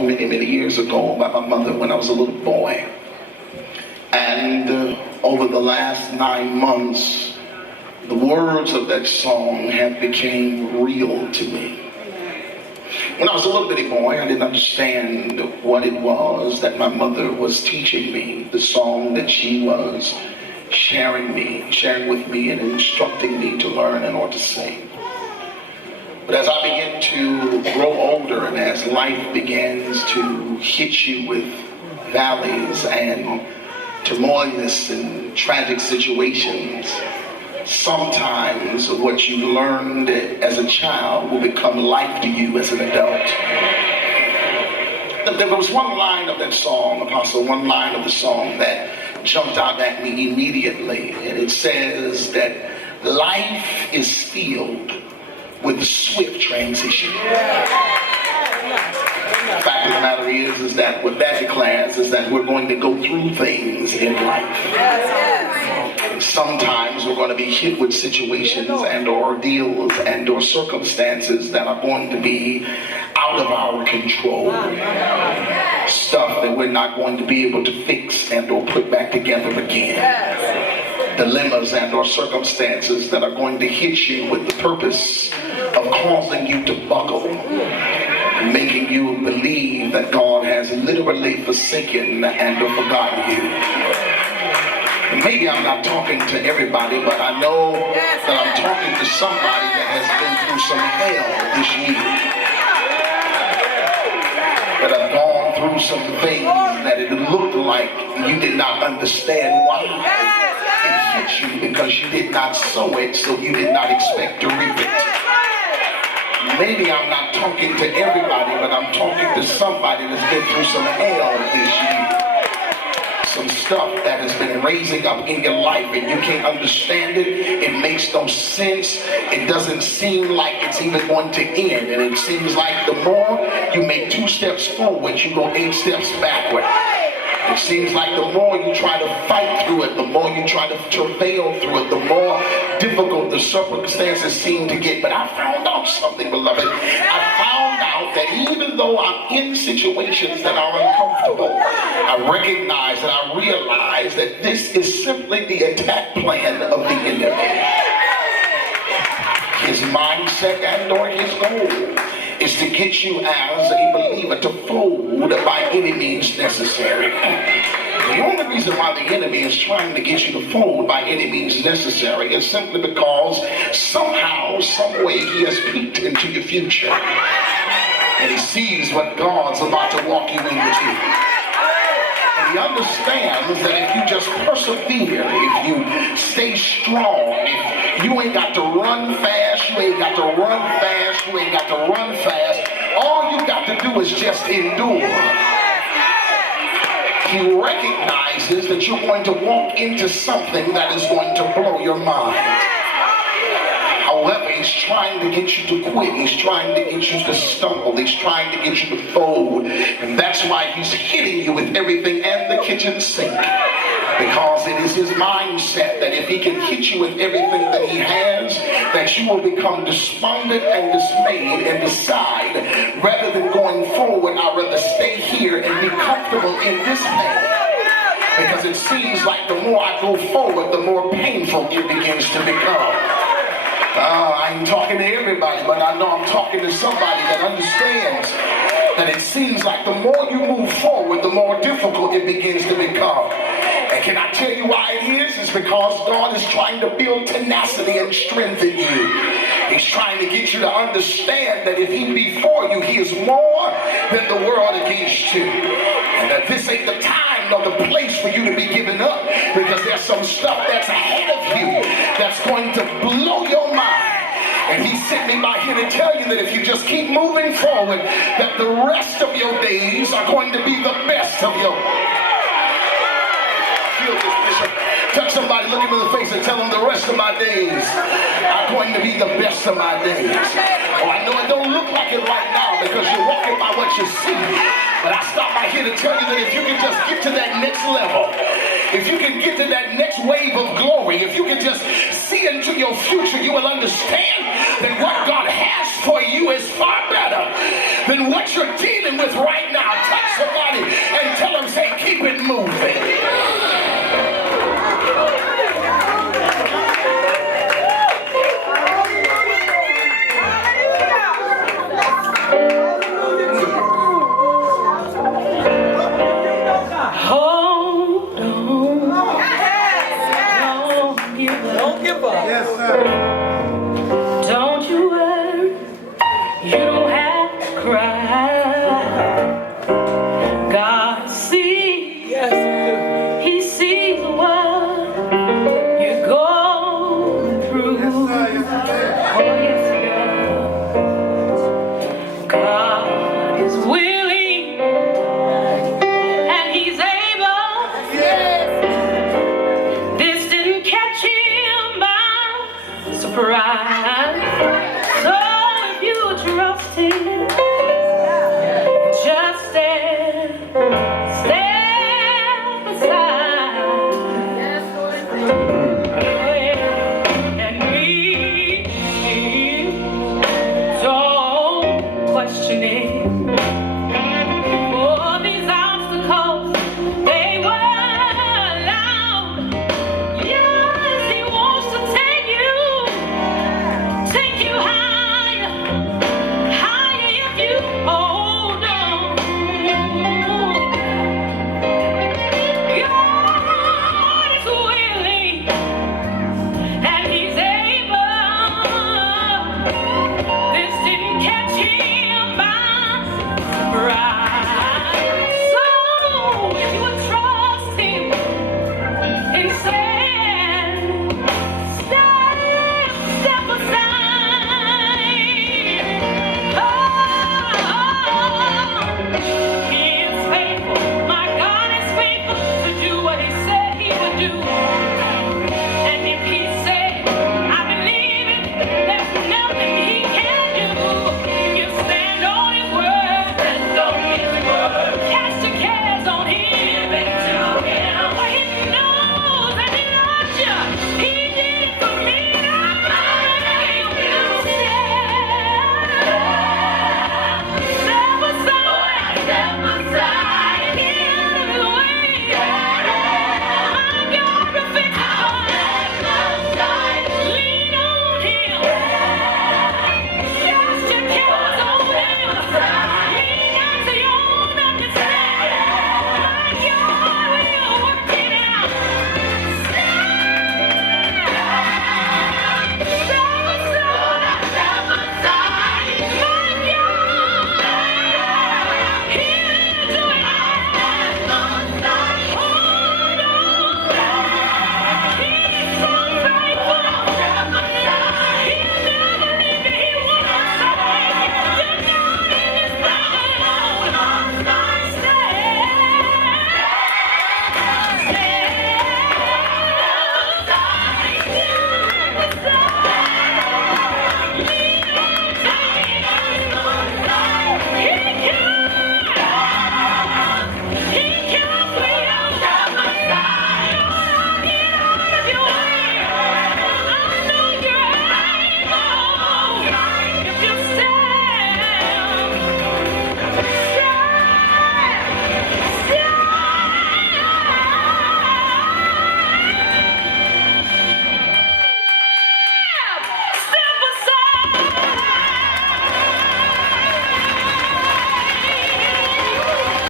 many, many years ago by my mother when I was a little boy. And over the last 9 months, the words of that song have become real to me. When I was a little bitty boy, I didn't understand what it was that my mother was teaching me, the song that she was sharing with me and instructing me to learn and or to sing. But as I began to grow older and as life begins to hit you with valleys and turmoilous and tragic situations, sometimes what you learned as a child will become life to you as an adult. There was one line of that song, Apostle, one line of the song that jumped out at me immediately, and it says that life is filled with swift transition. The fact of the matter is that what that declares is that we're going to go through things in life. And sometimes we're going to be hit with situations and ordeals and or circumstances that are going to be out of our control. Stuff that we're not going to be able to fix and or put back together again. Dilemmas and or circumstances that are going to hit you with the purpose of causing you to buckle, making you believe that God has literally forsaken and or forgotten you. Maybe I'm not talking to everybody, but I know that I'm talking to somebody that has been through some hell this year. That have gone through some things that it looked like you did not understand why it hit you, because you did not sow it, so you did not expect to reap it. Maybe I'm not talking to everybody, but I'm talking to somebody that's been through some hell this year. Some stuff that has been raising up in your life and you can't understand it. It makes no sense. It doesn't seem like it's even going to end. And it seems like the more you make 2 steps forward, you go 8 steps backward. It seems like the more you try to fight through it, the more you try to travail through it, the more difficult the circumstances seem to get. But I found out something, beloved. I found out that even though I'm in situations that are uncomfortable, I recognize and I realize that this is simply the attack plan of the enemy. His mindset and or his goal is to get you as a believer to fold by any means necessary. The only reason why the enemy is trying to get you to fold by any means necessary is simply because somehow, some way he has peeked into your future. And he sees what God's about to walk you into. And he understands that if you just persevere, if you stay strong, if you ain't got to run fast, you ain't got to run fast, you ain't got to run fast, all you got to do is just endure. He recognizes that you're going to walk into something that is going to blow your mind. However, he's trying to get you to quit. He's trying to get you to stumble. He's trying to get you to fold. And that's why he's hitting you with everything and the kitchen sink. Because it is his mindset that if he can hit you with everything that he has, that you will become despondent and dismayed and decide, rather than going forward, I'd rather stay here and be comfortable in this pain. Because it seems like the more I go forward, the more painful it begins to become. I ain't talking to everybody, but I know I'm talking to somebody that understands that it seems like the more you move forward, the more difficult it begins to become. And can I tell you why it is? It's because God is trying to build tenacity and strength in you. He's trying to get you to understand that if he be for you, he is more than the world against you. And that this ain't the time nor the place for you to be giving up, because there's some stuff that's ahead of you that's going to blow your mind. And he sent me by here to tell you that if you just keep moving forward, that the rest of your days are going to be the best of your Touch somebody, look him in the face and tell them the rest of my days are going to be the best of my days. Oh, I know it don't look like it right now because you're walking by what you see. But I stop by here to tell you that if you can just get to that next level, if you can get to that next wave of glory, if you can just see into your future, you will understand that what God has for you is far better than what you're dealing with right